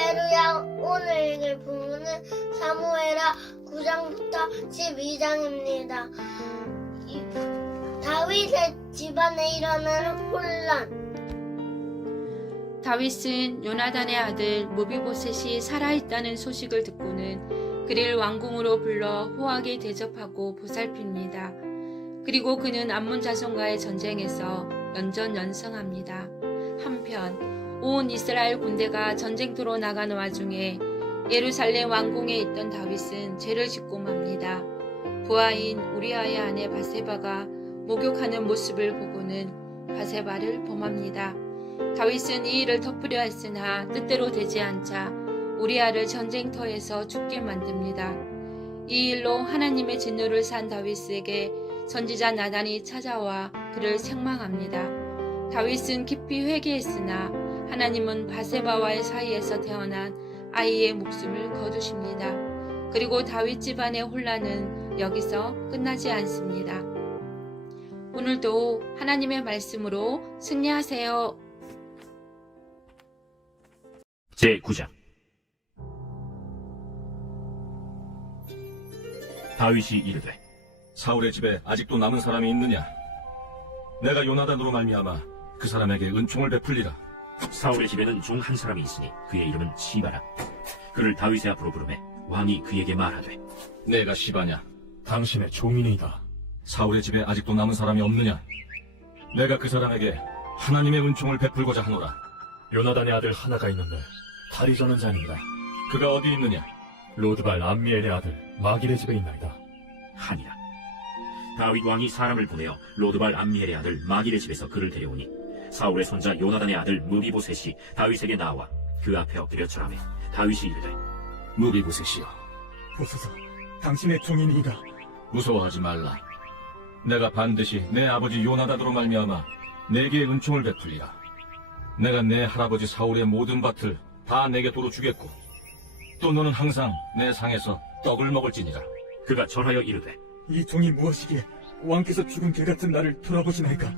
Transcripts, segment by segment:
할렐루야. 오늘 읽을 부분은 사무엘하 9장부터 12장입니다. 다윗의 집안에 일어나는 혼란. 다윗은 요나단의 아들 무비보셋이 살아있다는 소식을 듣고는 그를 왕궁으로 불러 호하게 대접하고 보살핍니다. 그리고 그는 암몬 자손과의 전쟁에서 연전연승합니다. 한편 온 이스라엘 군대가 전쟁터로 나가는 와중에 예루살렘 왕궁에 있던 다윗은 죄를 짓고 맙니다. 부하인 우리아의 아내 바세바가 목욕하는 모습을 보고는 바세바를 범합니다. 다윗은 이 일을 덮으려 했으나 뜻대로 되지 않자 우리아를 전쟁터에서 죽게 만듭니다. 이 일로 하나님의 진노를 산 다윗에게 선지자 나단이 찾아와 그를 책망합니다. 다윗은 깊이 회개했으나 하나님은 바세바와의 사이에서 태어난 아이의 목숨을 거두십니다. 그리고 다윗 집안의 혼란은 여기서 끝나지 않습니다. 오늘도 하나님의 말씀으로 승리하세요. 제9장 다윗이 이르되 사울의 집에 아직도 남은 사람이 있느냐? 내가 요나단으로 말미암아 그 사람에게 은총을 베풀리라. 사울의 집에는 종 한 사람이 있으니 그의 이름은 시바라. 그를 다윗의 앞으로 부르매 왕이 그에게 말하되 내가 시바냐? 당신의 종이니이다. 사울의 집에 아직도 남은 사람이 없느냐? 내가 그 사람에게 하나님의 은총을 베풀고자 하노라. 요나단의 아들 하나가 있는데 다리 저는 자니이다. 그가 어디 있느냐? 로드발 암미엘의 아들 마길의 집에 있나이다. 하니라. 다윗 왕이 사람을 보내어 로드발 암미엘의 아들 마길의 집에서 그를 데려오니 사울의 손자 요나단의 아들 무비보셋이 다윗에게 나와 그 앞에 엎드려 절하매 다윗이 이르되 무비보셋이여, 보소서, 당신의 종이니이다. 무서워하지 말라. 내가 반드시 내 아버지 요나단으로 말미암아 내게 은총을 베풀리라. 내가 내 할아버지 사울의 모든 밭을 다 내게 도로 주겠고 또 너는 항상 내 상에서 떡을 먹을지니라. 그가 절하여 이르되 이 종이 무엇이기에 왕께서 죽은 개같은 나를 돌아보시나이까?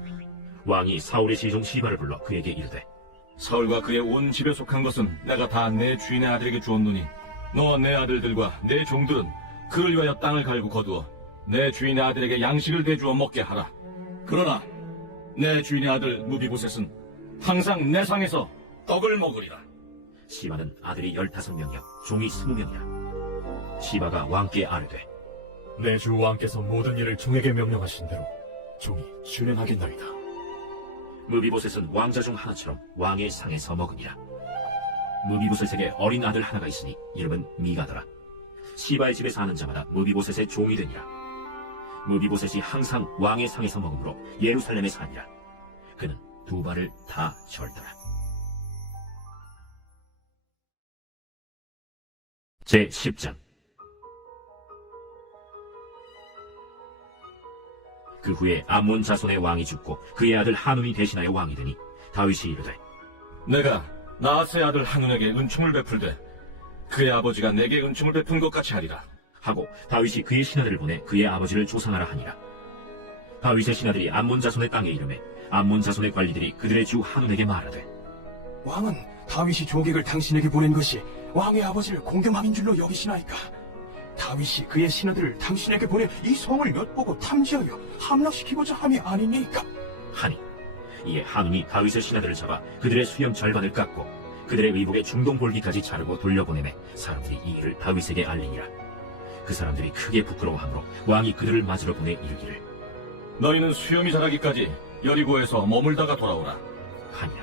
왕이 사울의 시종 시바를 불러 그에게 이르되 사울과 그의 온 집에 속한 것은 내가 다 내 주인의 아들에게 주었노니 너와 내 아들들과 내 종들은 그를 위하여 땅을 갈고 거두어 내 주인의 아들에게 양식을 대주어 먹게 하라. 그러나 내 주인의 아들 무비보셋은 항상 내 상에서 떡을 먹으리라. 시바는 아들이 15명이요 종이 20명이라. 시바가 왕께 아뢰되 내 주 왕께서 모든 일을 종에게 명령하신 대로 종이 준행하겠나이다. 무비보셋은 왕자 중 하나처럼 왕의 상에서 먹으니라. 무비보셋에게 어린 아들 하나가 있으니 이름은 미가더라. 시바의 집에 사는 자마다 무비보셋의 종이 되니라. 무비보셋이 항상 왕의 상에서 먹으므로 예루살렘에 사니라. 그는 두 발을 다 절더라. 제10장 그 후에 암몬 자손의 왕이 죽고 그의 아들 한운이 대신하여 왕이 되니 다윗이 이르되 내가 나하스의 아들 한운에게 은총을 베풀되 그의 아버지가 내게 은총을 베푼 것 같이 하리라. 하고 다윗이 그의 신하들을 보내 그의 아버지를 조상하라 하니라. 다윗의 신하들이 암몬 자손의 땅에 이르매 암몬 자손의 관리들이 그들의 주 한운에게 말하되 왕은 다윗이 조객을 당신에게 보낸 것이 왕의 아버지를 공경함인 줄로 여기시나이까? 다윗이 그의 신하들을 당신에게 보내 이 성을 엿보고 탐지하여 함락시키고자 함이 아니니까? 하니 이에 한운이 다윗의 신하들을 잡아 그들의 수염 절반을 깎고 그들의 의복의 중동볼기까지 자르고 돌려보내매 사람들이 이 일을 다윗에게 알리니라. 그 사람들이 크게 부끄러워하므로 왕이 그들을 맞으러 보내 이르기를 너희는 수염이 자라기까지 여리고에서 머물다가 돌아오라. 하니라.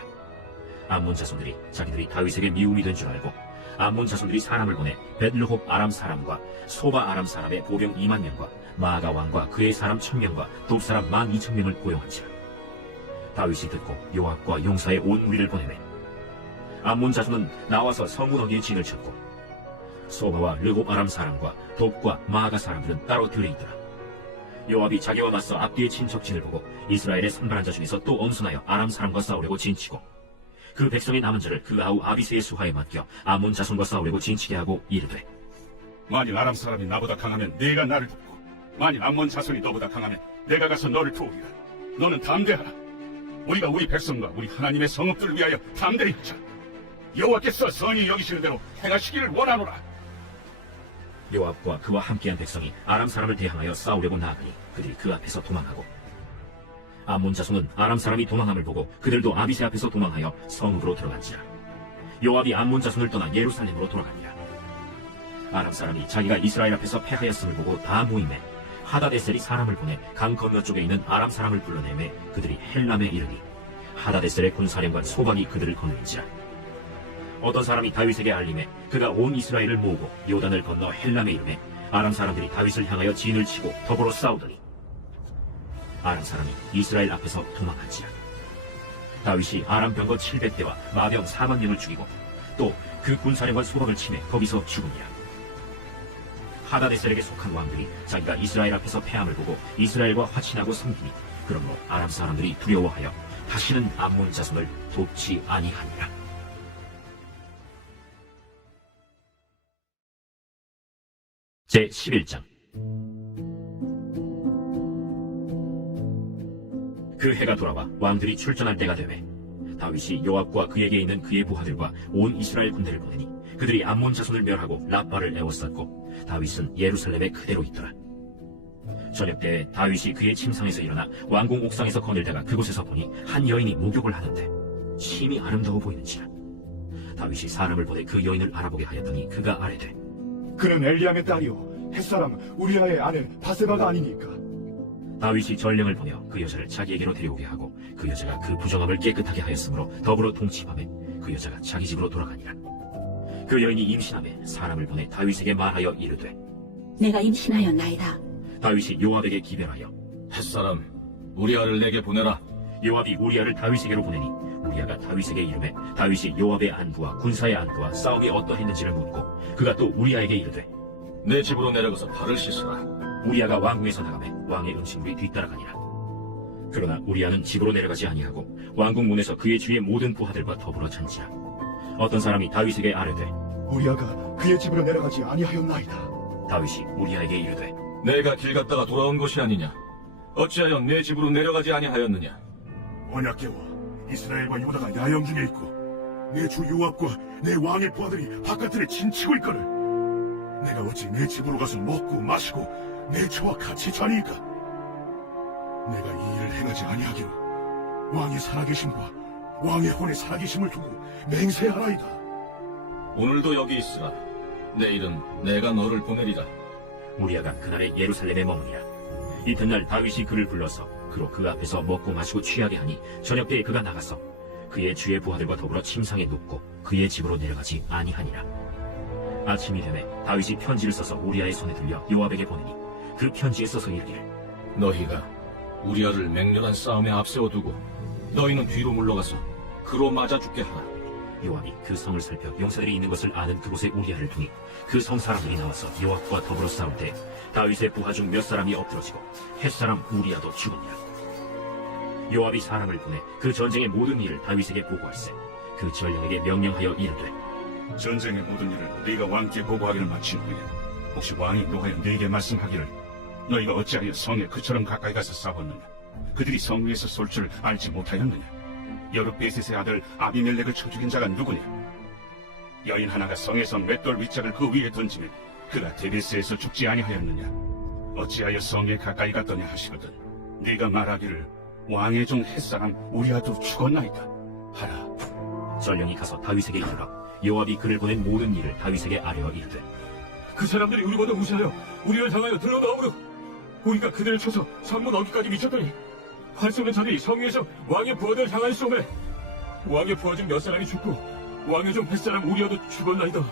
암몬 자손들이 자기들이 다윗에게 미움이 된 줄 알고 암몬 자손들이 사람을 보내 벳르홉 아람 사람과 소바 아람 사람의 보병 2만 명과 마아가 왕과 그의 사람 1000명과 돕 사람 12,000명을 고용한지라. 다윗이 듣고 요압과 용사의 온 무리를 보내매 암몬 자손은 나와서 성문 어귀에 진을 쳤고 소바와 르홉 아람 사람과 돕과 마아가 사람들은 따로 들에 있더라. 요압이 자기와 맞서 앞뒤에 친 적진을 보고 이스라엘의 선발한 자 중에서 또 엄선하여 아람 사람과 싸우려고 진치고 그 백성의 남은 자를 그 아우 아비스의 수하에 맡겨 암몬 자손과 싸우려고 진치게 하고 이르되 만일 아람 사람이 나보다 강하면 네가 나를 돕고 만일 암몬 자손이 너보다 강하면 내가 가서 너를 도우리라. 너는 담대하라. 우리가 우리 백성과 우리 하나님의 성읍들을 위하여 담대히 하자. 여호와께서 선히 여기시는 대로 행하시기를 원하노라. 요압과 그와 함께한 백성이 아람 사람을 대항하여 싸우려고 나아가니 그들이 그 앞에서 도망하고 암몬 자손은 아람 사람이 도망함을 보고 그들도 아비새 앞에서 도망하여 성읍으로 들어간지라. 요압이 암몬 자손을 떠나 예루살렘으로 돌아가니라. 아람 사람이 자기가 이스라엘 앞에서 패하였음을 보고 다 모임에 하다데셀이 사람을 보내 강 건너 쪽에 있는 아람 사람을 불러내매 그들이 헬람에 이르니 하다데셀의 군사령관 소박이 그들을 거느린지라. 어떤 사람이 다윗에게 알림해 그가 온 이스라엘을 모으고 요단을 건너 헬람에 이르매 아람 사람들이 다윗을 향하여 진을 치고 더불어 싸우더니 아람 사람이 이스라엘 앞에서 도망한지라. 다윗이 아람 병거 700대와 마병 4만 명을 죽이고 또 그 군사령관 소박을 치매 거기서 죽음이라. 하다데셀에게 속한 왕들이 자기가 이스라엘 앞에서 패함을 보고 이스라엘과 화친하고 섬기니 그러므로 아람 사람들이 두려워하여 다시는 암몬 자손을 돕지 아니하니라. 제 11장. 그 해가 돌아와 왕들이 출전할 때가 되매 다윗이 요압과 그에게 있는 그의 부하들과 온 이스라엘 군대를 보내니 그들이 암몬 자손을 멸하고 라빠를 에워쌌고 다윗은 예루살렘에 그대로 있더라. 저녁 때 다윗이 그의 침상에서 일어나 왕궁 옥상에서 거닐다가 그곳에서 보니 한 여인이 목욕을 하는데 심히 아름다워 보이는지라. 다윗이 사람을 보내 그 여인을 알아보게 하였더니 그가 아뢰되 그는 엘리암의 딸이요 햇사람 우리아의 아내 바세바가 아니니까. 다윗이 전령을 보내어 그 여자를 자기에게로 데려오게 하고 그 여자가 그 부정함을 깨끗하게 하였으므로 더불어 동침하매 그 여자가 자기 집으로 돌아가니라. 그 여인이 임신하매 사람을 보내 다윗에게 말하여 이르되 내가 임신하였나이다. 다윗이 요압에게 기별하여 햇사람 우리아를 내게 보내라. 요압이 우리아를 다윗에게로 보내니 우리아가 다윗에게 이르매 다윗이 요압의 안부와 군사의 안부와 싸움이 어떠했는지를 묻고 그가 또 우리아에게 이르되 내 집으로 내려가서 발을 씻으라. 우리아가 왕궁에서 나가매 왕의 음식물이 뒤따라가니라. 그러나 우리아는 집으로 내려가지 아니하고 왕궁 문에서 그의 주위의 모든 부하들과 더불어 잔지라. 어떤 사람이 다윗에게 아뢰되 우리아가 그의 집으로 내려가지 아니하였나이다. 다윗이 우리아에게 이르되 내가 길 갔다가 돌아온 것이 아니냐? 어찌하여 내 집으로 내려가지 아니하였느냐? 언약궤와 이스라엘과 유다가 야영 중에 있고 내 주 요압과 내 왕의 부하들이 바깥들에 진치고 있거늘 내가 어찌 내 집으로 가서 먹고 마시고 내 처와 같이 자니까? 내가 이 일을 행하지 아니하기로 왕이 살아계심과 왕의 혼의 살아계심을 두고 맹세하나이다. 오늘도 여기 있으라. 내일은 내가 너를 보내리라. 우리아가 그날에 예루살렘에 머무니라. 이튿날 다윗이 그를 불러서 그로 그 앞에서 먹고 마시고 취하게 하니 저녁 때에 그가 나가서 그의 주의 부하들과 더불어 침상에 눕고 그의 집으로 내려가지 아니하니라. 아침이 되매 다윗이 편지를 써서 우리아의 손에 들려 요압에게 보내니 그 편지에 써서 이르기를 너희가 우리아를 맹렬한 싸움에 앞세워두고 너희는 뒤로 물러가서 그로 맞아 죽게 하라. 요압이 그 성을 살펴 용사들이 있는 것을 아는 그곳에 우리아를 두니 그 성 사람들이 나와서 요압과 더불어 싸울 때 다윗의 부하 중 몇 사람이 엎드러지고 햇사람 우리아도 죽으니라. 요압이 사람을 보내 그 전쟁의 모든 일을 다윗에게 보고할세 그 전령에게 명령하여 이르되 전쟁의 모든 일을 네가 왕께 보고하기를 마친 후에 혹시 왕이 노하여 네게 말씀하기를 너희가 어찌하여 성에 그처럼 가까이 가서 싸웠느냐? 그들이 성 위에서 쏠 줄 알지 못하였느냐? 여룻베셋의 아들 아비멜렉을 쳐 죽인 자가 누구냐? 여인 하나가 성에서 맷돌 윗짝을 그 위에 던지면 그가 데베스에서 죽지 아니하였느냐? 어찌하여 성에 가까이 갔더냐 하시거든 네가 말하기를 왕의 종 햇사람 우리아도 죽었나이다 하라. 전령이 가서 다윗에게 이르러 요압이 그를 보낸 모든 일을 다윗에게 아뢰어 이르되 그 사람들이 우리보다 무시하여 우리를 향하여 들러나오므로 우리가 그들을 쳐서 성문 어기까지 미쳤더니 활 쏘는 자들이 성 위에서 왕의 부하들을 향하여 쏘매 왕의 부하 중 몇 사람이 죽고 왕의 종 햇사람 우리아도 죽었나이다.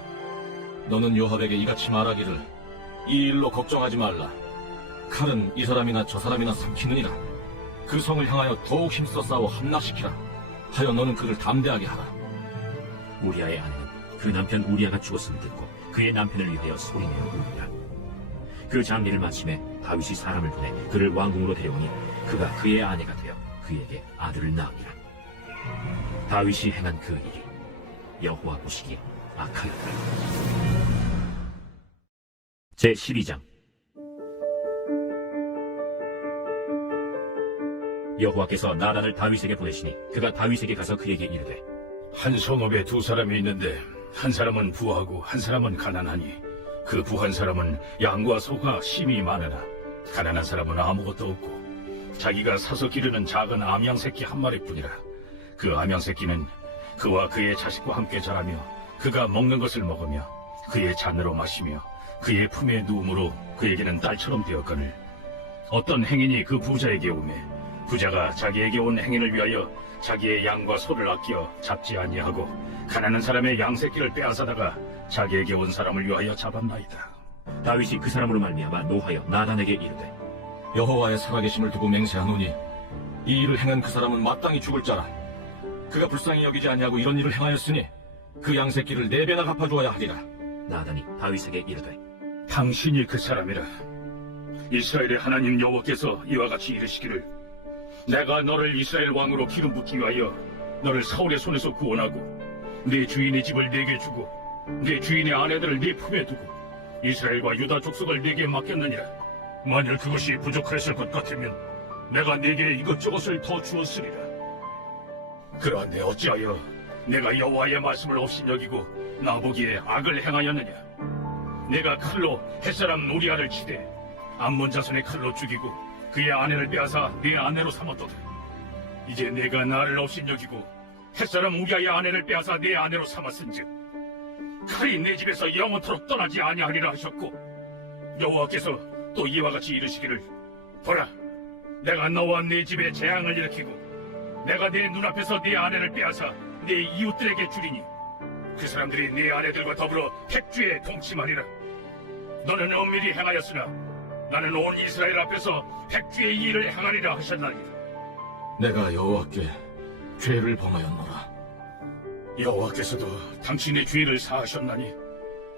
너는 요압에게 이같이 말하기를 이 일로 걱정하지 말라. 칼은 이 사람이나 저 사람이나 삼키느니라. 그 성을 향하여 더욱 힘써 싸워 함락시키라. 하여 너는 그를 담대하게 하라. 우리아의 아내는 그 남편 우리아가 죽었음을 듣고 그의 남편을 위하여 소리내어 우니라. 그 장례를 마침에 다윗이 사람을 보내 그를 왕궁으로 데려오니 그가 그의 아내가 되어 그에게 아들을 낳으니라. 다윗이 행한 그 일이 여호와 보시기에 악하였더라. 제 12장. 여호와께서 나단을 다윗에게 보내시니 그가 다윗에게 가서 그에게 이르되 한 성읍에 두 사람이 있는데 한 사람은 부하고 한 사람은 가난하니 그 부한 사람은 양과 소가 심이 많으나 가난한 사람은 아무것도 없고 자기가 사서 기르는 작은 암양 새끼 한 마리뿐이라. 그 암양 새끼는 그와 그의 자식과 함께 자라며 그가 먹는 것을 먹으며 그의 잔으로 마시며 그의 품에 누움으로 그에게는 딸처럼 되었거늘 어떤 행인이 그 부자에게 오매 부자가 자기에게 온 행인을 위하여 자기의 양과 소를 아껴 잡지 아니하고 가난한 사람의 양 새끼를 빼앗아다가 자기에게 온 사람을 위하여 잡았나이다. 다윗이 그 사람으로 말미암아 노하여 나단에게 이르되 여호와의 살아계심을 두고 맹세하노니 이 일을 행한 그 사람은 마땅히 죽을 자라. 그가 불쌍히 여기지 아니하고 이런 일을 행하였으니 그 양 새끼를 4배나 갚아주어야 하리라. 나단이 다윗에게 이르되 당신이 그 사람이라. 이스라엘의 하나님 여호와께서 이와 같이 이르시기를 내가 너를 이스라엘 왕으로 기름 붓기 위하여 너를 사울의 손에서 구원하고 네 주인의 집을 네게 주고 네 주인의 아내들을 네 품에 두고 이스라엘과 유다 족속을 네게 맡겼느니라. 만일 그것이 부족하였을 것 같으면 내가 네게 이것저것을 더 주었으리라. 그러한데 어찌하여 내가 여호와의 말씀을 업신여기고 나보기에 악을 행하였느냐. 내가 칼로 햇사람 우리아를 치되 암몬 자손의 칼로 죽이고 그의 아내를 빼앗아 네 아내로 삼았도다. 이제 내가 나를 업신여기고 햇사람 우리아의 아내를 빼앗아 네 아내로 삼았은즉 칼이 내 집에서 영원토록 떠나지 아니하리라 하셨고 여호와께서 또 이와 같이 이르시기를 보라 내가 너와 네 집에 재앙을 일으키고 내가 네 눈앞에서 네 아내를 빼앗아 네 이웃들에게 주리니 그 사람들이 네 아내들과 더불어 백주에 동침하리라. 너는 엄밀히 행하였으나 나는 온 이스라엘 앞에서 백주의 일을 행하리라 하셨나이다. 내가 여호와께 죄를 범하였노라. 여호와께서도 당신의 죄를 사하셨나니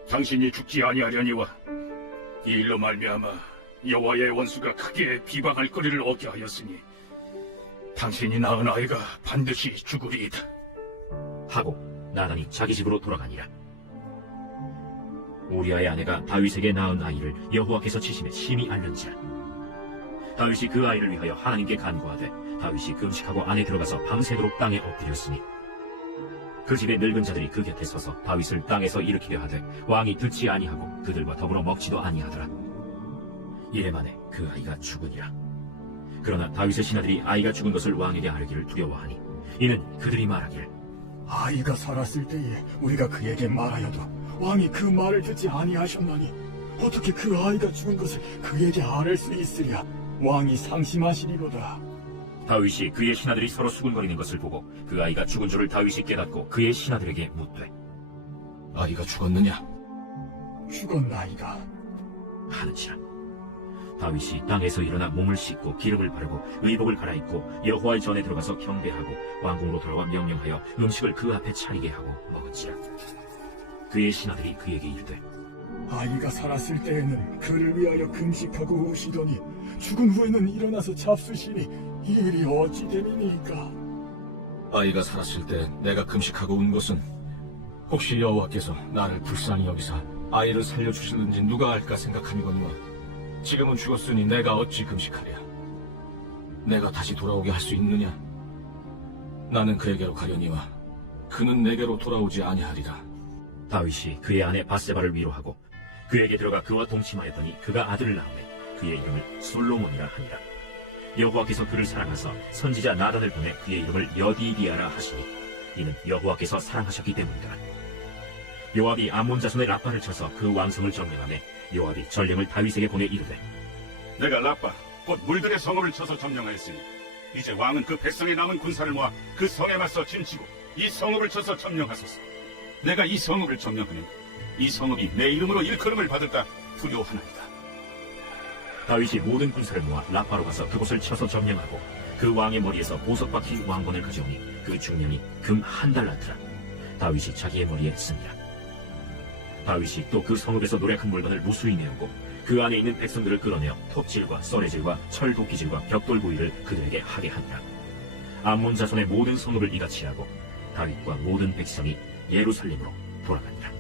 당신이 죽지 아니하려니와 이 일로 말미암아 여호와의 원수가 크게 비방할 거리를 얻게 하였으니 당신이 낳은 아이가 반드시 죽으리이다. 하고 나단이 자기 집으로 돌아가니라. 우리아의 아내가 다윗에게 낳은 아이를 여호와께서 치심에 심히 알는지라. 다윗이 그 아이를 위하여 하나님께 간구하되 다윗이 금식하고 안에 들어가서 밤새도록 땅에 엎드렸으니 그 집의 늙은 자들이 그 곁에 서서 다윗을 땅에서 일으키려 하되 왕이 듣지 아니하고 그들과 더불어 먹지도 아니하더라. 이래 만에 그 아이가 죽으니라. 그러나 다윗의 신하들이 아이가 죽은 것을 왕에게 아뢰기를 두려워하니 이는 그들이 말하기를 아이가 살았을 때에 우리가 그에게 말하여도 왕이 그 말을 듣지 아니하셨나니 어떻게 그 아이가 죽은 것을 그에게 아뢰 수 있으랴. 왕이 상심하시리로다. 다윗이 그의 신하들이 서로 수군거리는 것을 보고 그 아이가 죽은 줄을 다윗이 깨닫고 그의 신하들에게 묻되 아이가 죽었느냐? 죽었나이다. 하는지라. 다윗이 땅에서 일어나 몸을 씻고 기름을 바르고 의복을 갈아입고 여호와의 전에 들어가서 경배하고 왕궁으로 돌아와 명령하여 음식을 그 앞에 차리게 하고 먹은지라. 그의 신하들이 그에게 이르되 아이가 살았을 때에는 그를 위하여 금식하고 우시더니 죽은 후에는 일어나서 잡수시니 이 일이 어찌 됨이니까. 아이가 살았을 때 내가 금식하고 운 것은 혹시 여호와께서 나를 불쌍히 여기사 아이를 살려주실는지 누가 알까 생각하니거니와 지금은 죽었으니 내가 어찌 금식하랴. 내가 다시 돌아오게 할 수 있느냐? 나는 그에게로 가려니와 그는 내게로 돌아오지 아니하리라. 다윗이 그의 아내 바세바를 위로하고 그에게 들어가 그와 동침하였더니 그가 아들을 낳으매 그의 이름을 솔로몬이라 하니라. 여호와께서 그를 사랑하사 선지자 나단을 보내 그의 이름을 여디디아라 하시니 이는 여호와께서 사랑하셨기 때문이라. 요압이 암몬 자손의 라빠를 쳐서 그 왕성을 점령하매 요압이 전령을 다윗에게 보내 이르되 내가 라빠 곧 물들의 성읍을 쳐서 점령하였으니 이제 왕은 그 백성의 남은 군사를 모아 그 성에 맞서 진치고 이 성읍을 쳐서 점령하소서. 내가 이 성읍을 점령하면 이 성읍이 내 이름으로 일컬음을 받을까 두려워하나이다. 다윗이 모든 군사를 모아 라빠로 가서 그곳을 쳐서 점령하고 그 왕의 머리에서 보석 박힌 왕관을 가져오니 그 중량이 금 1달란트라. 다윗이 자기의 머리에 쓰니라. 다윗이 또 그 성읍에서 노략한 물건을 무수히 내었고 그 안에 있는 백성들을 끌어내어 톱질과 썰해질과 철도끼질과 벽돌 구이를 그들에게 하게 하니라. 암몬 자손의 모든 성읍을 이같이 하고 다윗과 모든 백성이 예루살렘으로 돌아가니라.